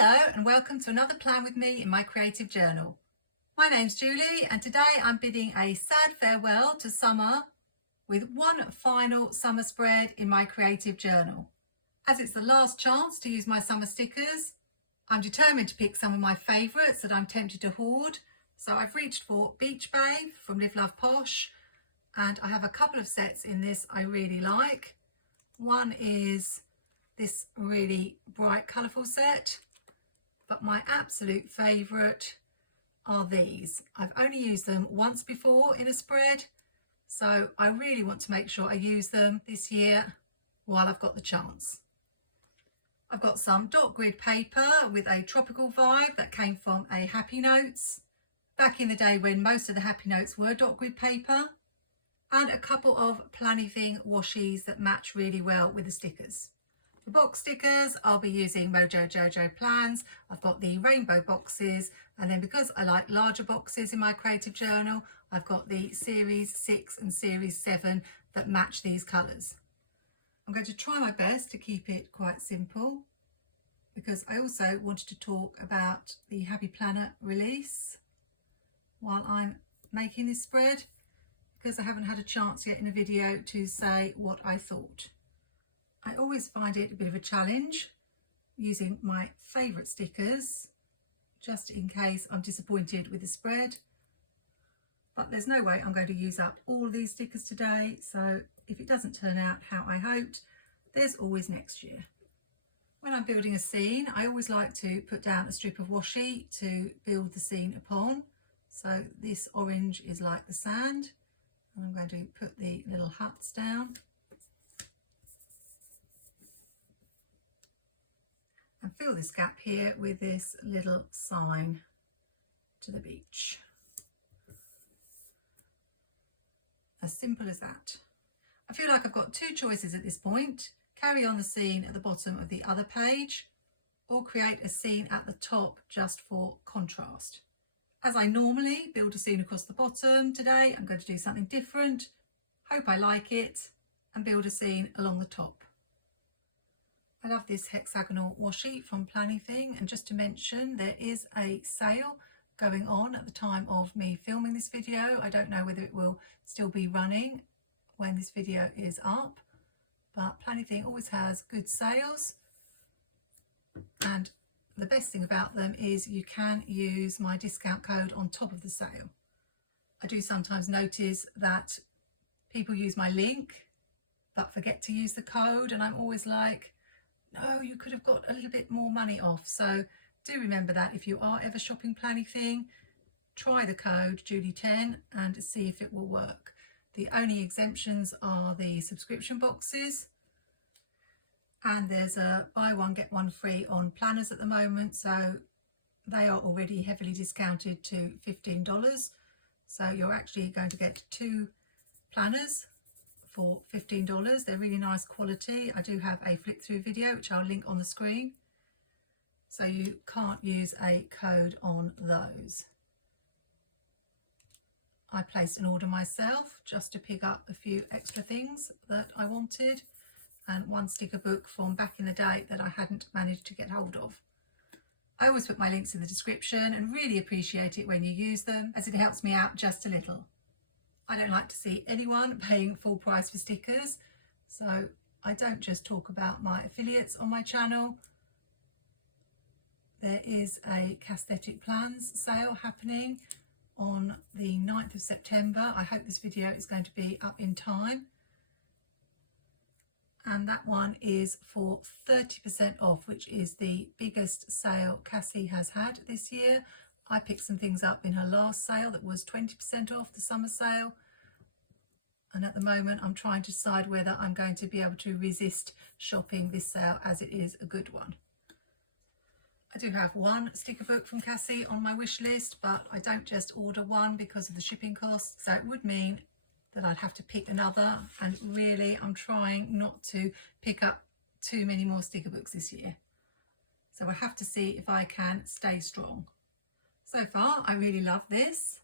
Hello and welcome to another plan with me in my creative journal. My name's Julie and today I'm bidding a sad farewell to summer with one final summer spread in my creative journal. As it's the last chance to use my summer stickers, I'm determined to pick some of my favourites that I'm tempted to hoard. So I've reached for Beach Babe from Live Love Posh, and I have a couple of sets in this I really like. One is this really bright colourful set, but my absolute favourite are these. I've only used them once before in a spread, so I really want to make sure I use them this year while I've got the chance. I've got some dot grid paper with a tropical vibe that came from a Happy Notes, back in the day when most of the Happy Notes were dot grid paper, and a couple of planning washies that match really well with the stickers. For box stickers, I'll be using Mojo Jojo plans. I've got the rainbow boxes, and then because I like larger boxes in my creative journal, I've got the series 6 and series 7 that match these colours. I'm going to try my best to keep it quite simple because I also wanted to talk about the Happy Planner release while I'm making this spread, because I haven't had a chance yet in a video to say what I thought. I always find it a bit of a challenge using my favourite stickers just in case I'm disappointed with the spread, but there's no way I'm going to use up all of these stickers today, so if it doesn't turn out how I hoped, there's always next year. When I'm building a scene, I always like to put down a strip of washi to build the scene upon. So this orange is like the sand, and I'm going to put the little huts down and fill this gap here with this little sign to the beach. As simple as that. I feel like I've got two choices at this point: carry on the scene at the bottom of the other page, or create a scene at the top just for contrast. As I normally build a scene across the bottom, today I'm going to do something different, hope I like it, and build a scene along the top. I love this hexagonal washi from Planning Thing, and just to mention, there is a sale going on at the time of me filming this video. I don't know whether it will still be running when this video is up, but Planning Thing always has good sales, and the best thing about them is you can use my discount code on top of the sale. I do sometimes notice that people use my link but forget to use the code, and I'm always like, no, you could have got a little bit more money off. So do remember that if you are ever shopping Planning Thing, try the code Julie10 and see if it will work. The only exemptions are the subscription boxes, and there's a buy one get one free on planners at the moment, so they are already heavily discounted to $15. So you're actually going to get 2 planners for $15. They're really nice quality. I do have a flip through video which I'll link on the screen, so you can't use a code on those. I placed an order myself just to pick up a few extra things that I wanted, and one sticker book from back in the day that I hadn't managed to get hold of. I always put my links in the description and really appreciate it when you use them, as it helps me out just a little. I don't like to see anyone paying full price for stickers, so I don't just talk about my affiliates on my channel. There is a Casthetic Plans sale happening on the 9th of September. I hope this video is going to be up in time. And that one is for 30% off, which is the biggest sale Cassie has had this year. I picked some things up in her last sale that was 20% off the summer sale. And at the moment, I'm trying to decide whether I'm going to be able to resist shopping this sale, as it is a good one. I do have one sticker book from Cassie on my wish list, but I don't just order one because of the shipping costs. So it would mean that I'd have to pick another, and really I'm trying not to pick up too many more sticker books this year. So I have to see if I can stay strong. So far I really love this,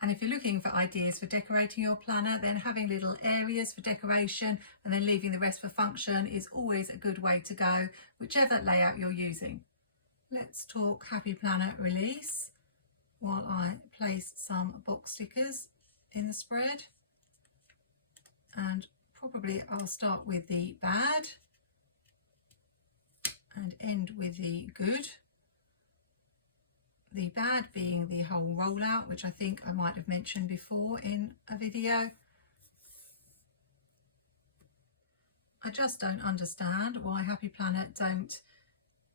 and if you're looking for ideas for decorating your planner, then having little areas for decoration and then leaving the rest for function is always a good way to go, whichever layout you're using. let's talk Happy Planner release while I place some box stickers in the spread. And probably I'll start with the bad and end with the good. The bad being the whole rollout, which I think I might have mentioned before in a video. I just don't understand why Happy Planner don't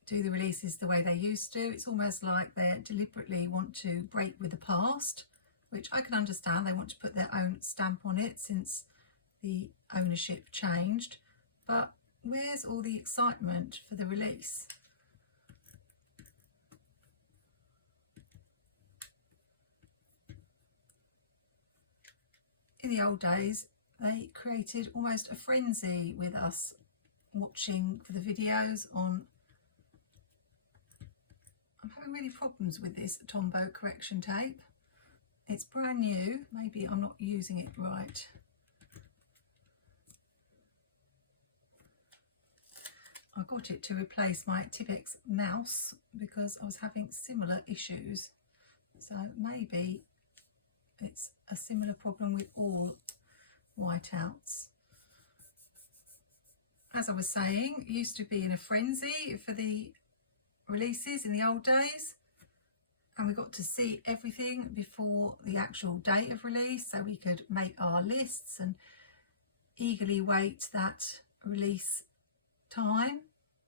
do the releases the way they used to. It's almost like they deliberately want to break with the past, which I can understand. They want to put their own stamp on it since the ownership changed. But where's all the excitement for the release? In the old days, they created almost a frenzy with us watching for the videos on. I'm having really problems with this Tombow correction tape. It's brand new, maybe I'm not using it right. I got it to replace my Tipex mouse because I was having similar issues. So maybe it's a similar problem with all whiteouts. As I was saying, used to be in a frenzy for the releases in the old days, and we got to see everything before the actual date of release, so we could make our lists and eagerly wait that release time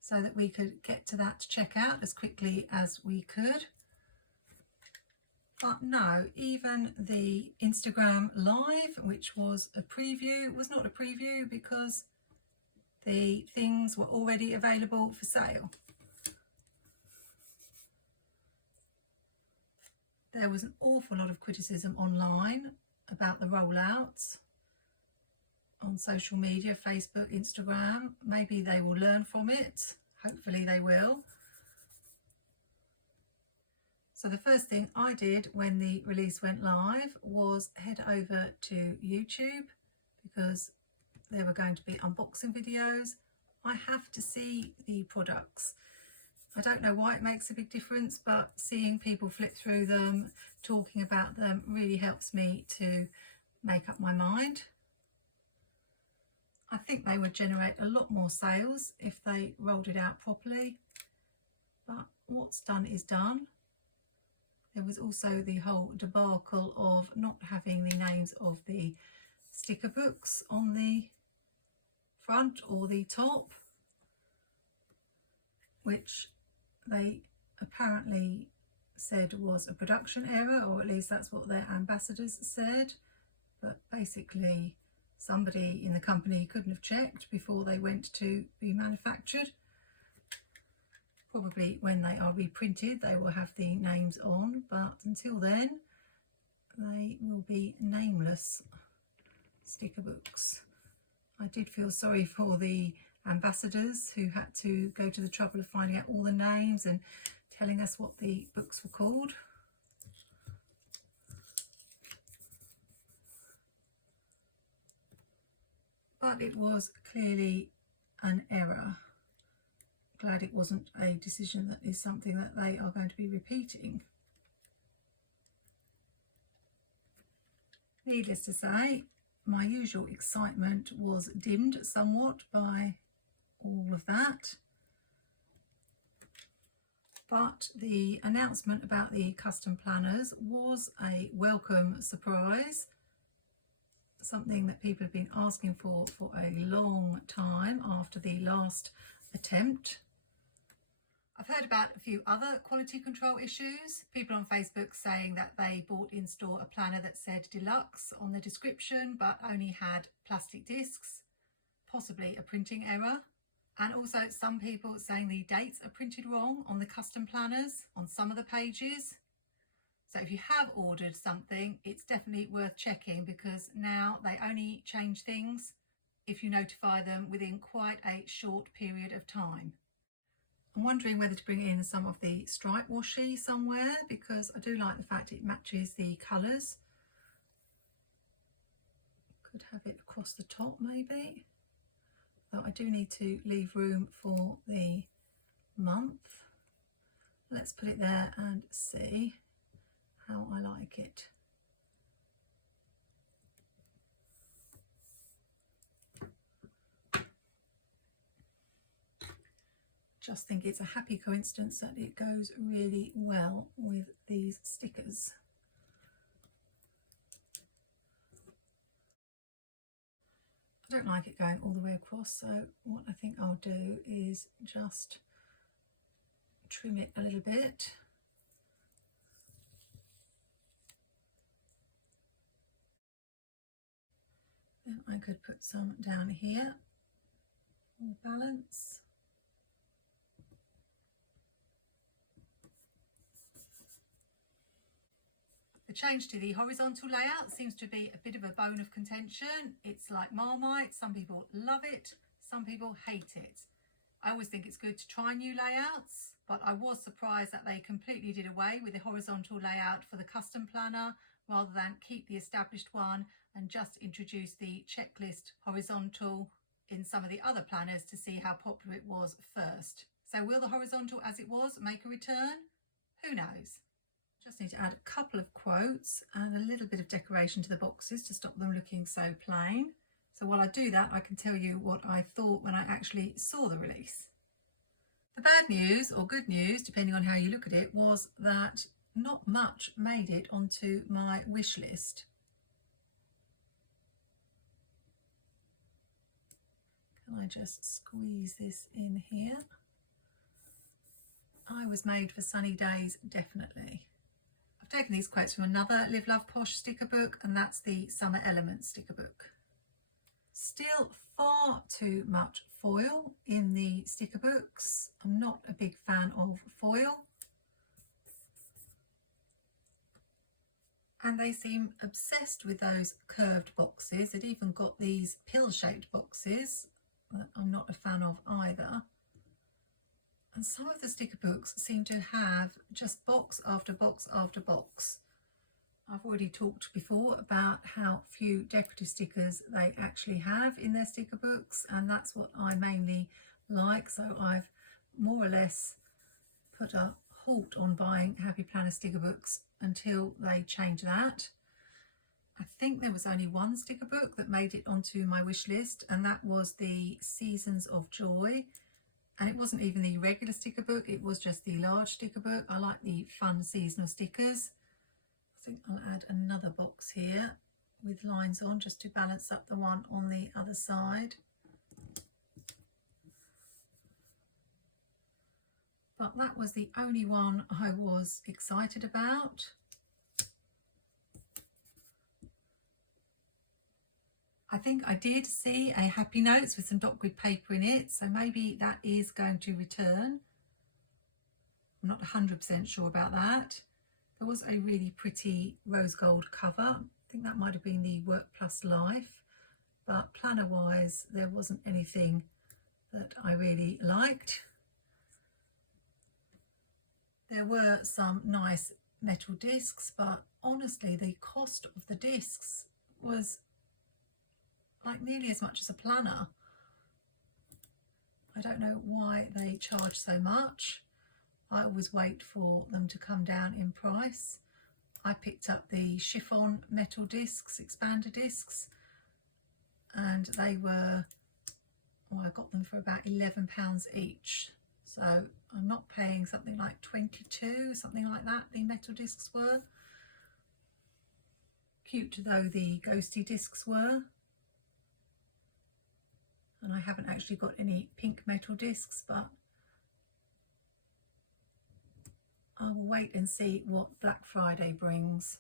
so that we could get to that checkout as quickly as we could. But no, even the Instagram Live, which was a preview, was not a preview because the things were already available for sale. There was an awful lot of criticism online about the rollouts on social media, Facebook, Instagram. Maybe they will learn from it. Hopefully they will. So the first thing I did when the release went live was head over to YouTube because there were going to be unboxing videos. I have to see the products. I don't know why it makes a big difference, but seeing people flip through them, talking about them really helps me to make up my mind. I think they would generate a lot more sales if they rolled it out properly, but what's done is done. There was also the whole debacle of not having the names of the sticker books on the front or the top, which they apparently said was a production error, or at least that's what their ambassadors said. But basically somebody in the company couldn't have checked before they went to be manufactured. Probably when they are reprinted they will have the names on, but until then they will be nameless sticker books. I did feel sorry for the ambassadors who had to go to the trouble of finding out all the names and telling us what the books were called. But it was clearly an error. Glad it wasn't a decision that is something that they are going to be repeating. Needless to say, my usual excitement was dimmed somewhat by all of that. But the announcement about the custom planners was a welcome surprise, something that people have been asking for a long time after the last attempt. I've heard about a few other quality control issues. People on Facebook saying that they bought in store a planner that said deluxe on the description but only had plastic discs, possibly a printing error. And also some people saying the dates are printed wrong on the custom planners on some of the pages. So if you have ordered something, it's definitely worth checking because now they only change things if you notify them within quite a short period of time. I'm wondering whether to bring in some of the stripe washi somewhere because I do like the fact it matches the colours. Could have it across the top maybe, though I do need to leave room for the month. Let's put it there and see how I like it. Just think it's a happy coincidence that it goes really well with these stickers. I don't like it going all the way across, so what I think I'll do is just trim it a little bit. Then I could put some down here for balance. The change to the horizontal layout seems to be a bit of a bone of contention. It's like Marmite. Some people love it, some people hate it. I always think it's good to try new layouts, but I was surprised that they completely did away with the horizontal layout for the custom planner rather than keep the established one and just introduce the checklist horizontal in some of the other planners to see how popular it was first. So will the horizontal as it was make a return? Who knows? Just need to add a couple of quotes and a little bit of decoration to the boxes to stop them looking so plain. So while I do that, I can tell you what I thought when I actually saw the release. The bad news, or good news, depending on how you look at it, was that not much made it onto my wish list. Can I just squeeze this in here? I was made for sunny days, definitely. I've taken these quotes from another Live Love Posh sticker book, and that's the Summer Elements sticker book. Still far too much foil in the sticker books. I'm not a big fan of foil. And they seem obsessed with those curved boxes. It even got these pill-shaped boxes that I'm not a fan of either. And some of the sticker books seem to have just box after box after box. I've already talked before about how few decorative stickers they actually have in their sticker books, and that's what I mainly like. So I've more or less put a halt on buying Happy Planner sticker books until they change that. I think there was only one sticker book that made it onto my wish list, and that was the Seasons of Joy. And it wasn't even the regular sticker book, it was just the large sticker book. I like the fun seasonal stickers. I think I'll add another box here with lines on just to balance up the one on the other side. But that was the only one I was excited about. I think I did see a Happy Notes with some dot grid paper in it, so maybe that is going to return. I'm not 100% sure about that. There was a really pretty rose gold cover. I think that might have been the Work Plus Life, but planner wise there wasn't anything that I really liked. There were some nice metal discs, but honestly the cost of the discs was like nearly as much as a planner. I don't know why they charge so much. I always wait for them to come down in price. I picked up the chiffon metal discs, expander discs, and they were, well, I got them for about £11 each. So I'm not paying something like 22, something like that, the metal discs were. Cute though the ghosty discs were. And I haven't actually got any pink metal discs, but I will wait and see what Black Friday brings.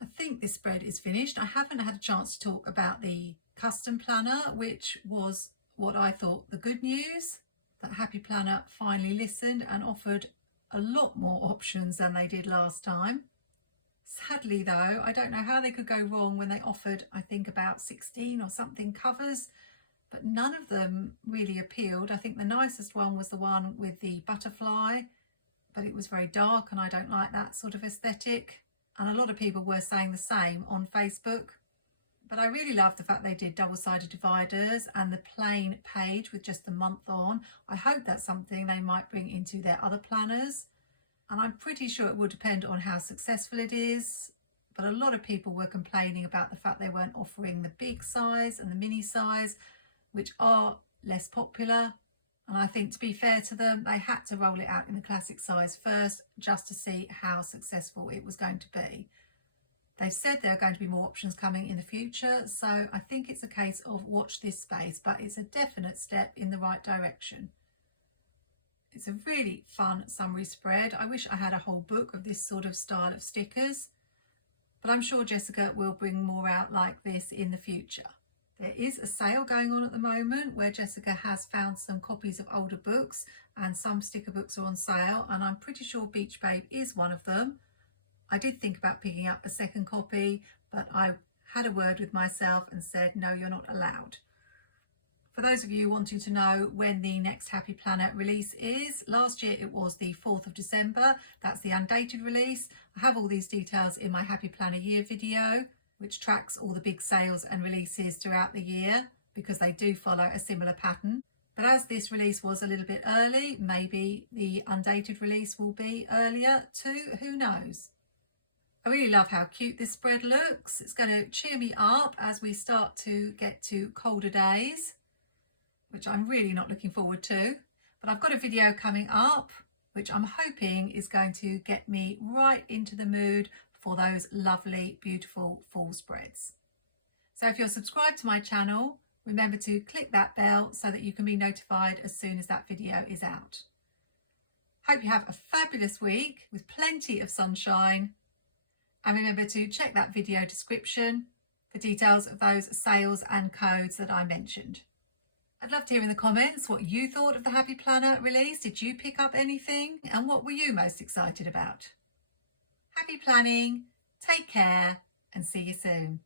I think this spread is finished. I haven't had a chance to talk about the custom planner, which was what I thought the good news, that Happy Planner finally listened and offered a lot more options than they did last time. Sadly though, I don't know how they could go wrong when they offered, I think, about 16 or something covers, but none of them really appealed. I think the nicest one was the one with the butterfly, but it was very dark and I don't like that sort of aesthetic. And a lot of people were saying the same on Facebook. But I really love the fact they did double-sided dividers and the plain page with just the month on. I hope that's something they might bring into their other planners. And I'm pretty sure it will depend on how successful it is. But a lot of people were complaining about the fact they weren't offering the big size and the mini size, which are less popular. And I think, to be fair to them, they had to roll it out in the classic size first just to see how successful it was going to be. They've said there are going to be more options coming in the future, so I think it's a case of watch this space, but it's a definite step in the right direction. It's a really fun summary spread. I wish I had a whole book of this sort of style of stickers, but I'm sure Jessica will bring more out like this in the future. There is a sale going on at the moment where Jessica has found some copies of older books and some sticker books are on sale, and I'm pretty sure Beach Babe is one of them. I did think about picking up a second copy, but I had a word with myself and said, no, you're not allowed. For those of you wanting to know when the next Happy Planner release is, last year it was the 4th of December. That's the undated release. I have all these details in my Happy Planner year video, which tracks all the big sales and releases throughout the year because they do follow a similar pattern. But as this release was a little bit early, maybe the undated release will be earlier too, who knows? I really love how cute this spread looks. It's going to cheer me up as we start to get to colder days, which I'm really not looking forward to. But I've got a video coming up, which I'm hoping is going to get me right into the mood for those lovely, beautiful fall spreads. So if you're subscribed to my channel, remember to click that bell so that you can be notified as soon as that video is out. Hope you have a fabulous week with plenty of sunshine. And remember to check that video description for details of those sales and codes that I mentioned. I'd love to hear in the comments what you thought of the Happy Planner release. Did you pick up anything? And what were you most excited about? Happy planning, take care, and see you soon.